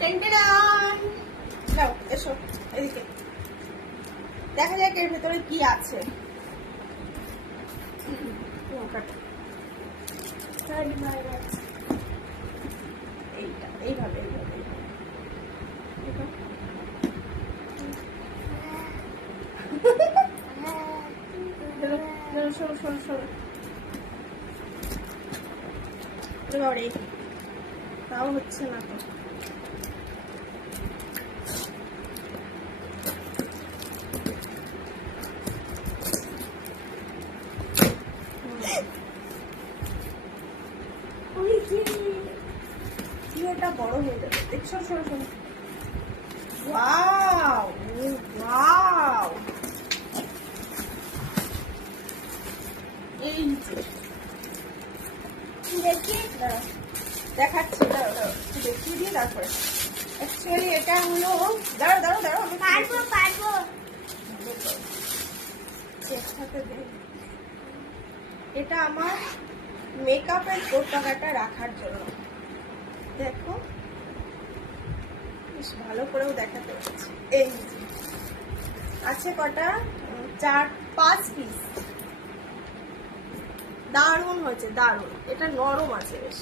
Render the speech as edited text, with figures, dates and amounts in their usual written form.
টেনটেনান যাও এসো এদিকে দেখা যাক এর ভেতরে কি আছে। এইটা এইভাবে এইভাবে সরো সরো সরো বাবারে তাও হচ্ছে না তো। এটা বড় হয়ে যাবে দেখছো। সরো সরো ওয়াও ওয়াও এই দেখাচ্ছি দাঁড়াও দেখিয়ে দিয়ে তারপরে অ্যাকচুয়ালি এটা হলো দাঁড়াও পারবো এটা আমার মেকআপের পতাকাটা রাখার জন্য। দেখো বেশ ভালো করেও দেখাতে পারছি। এই আছে কটা 4-5 পিস। দারুণ হয়েছে দারুণ। এটা নরম আছে বেশ।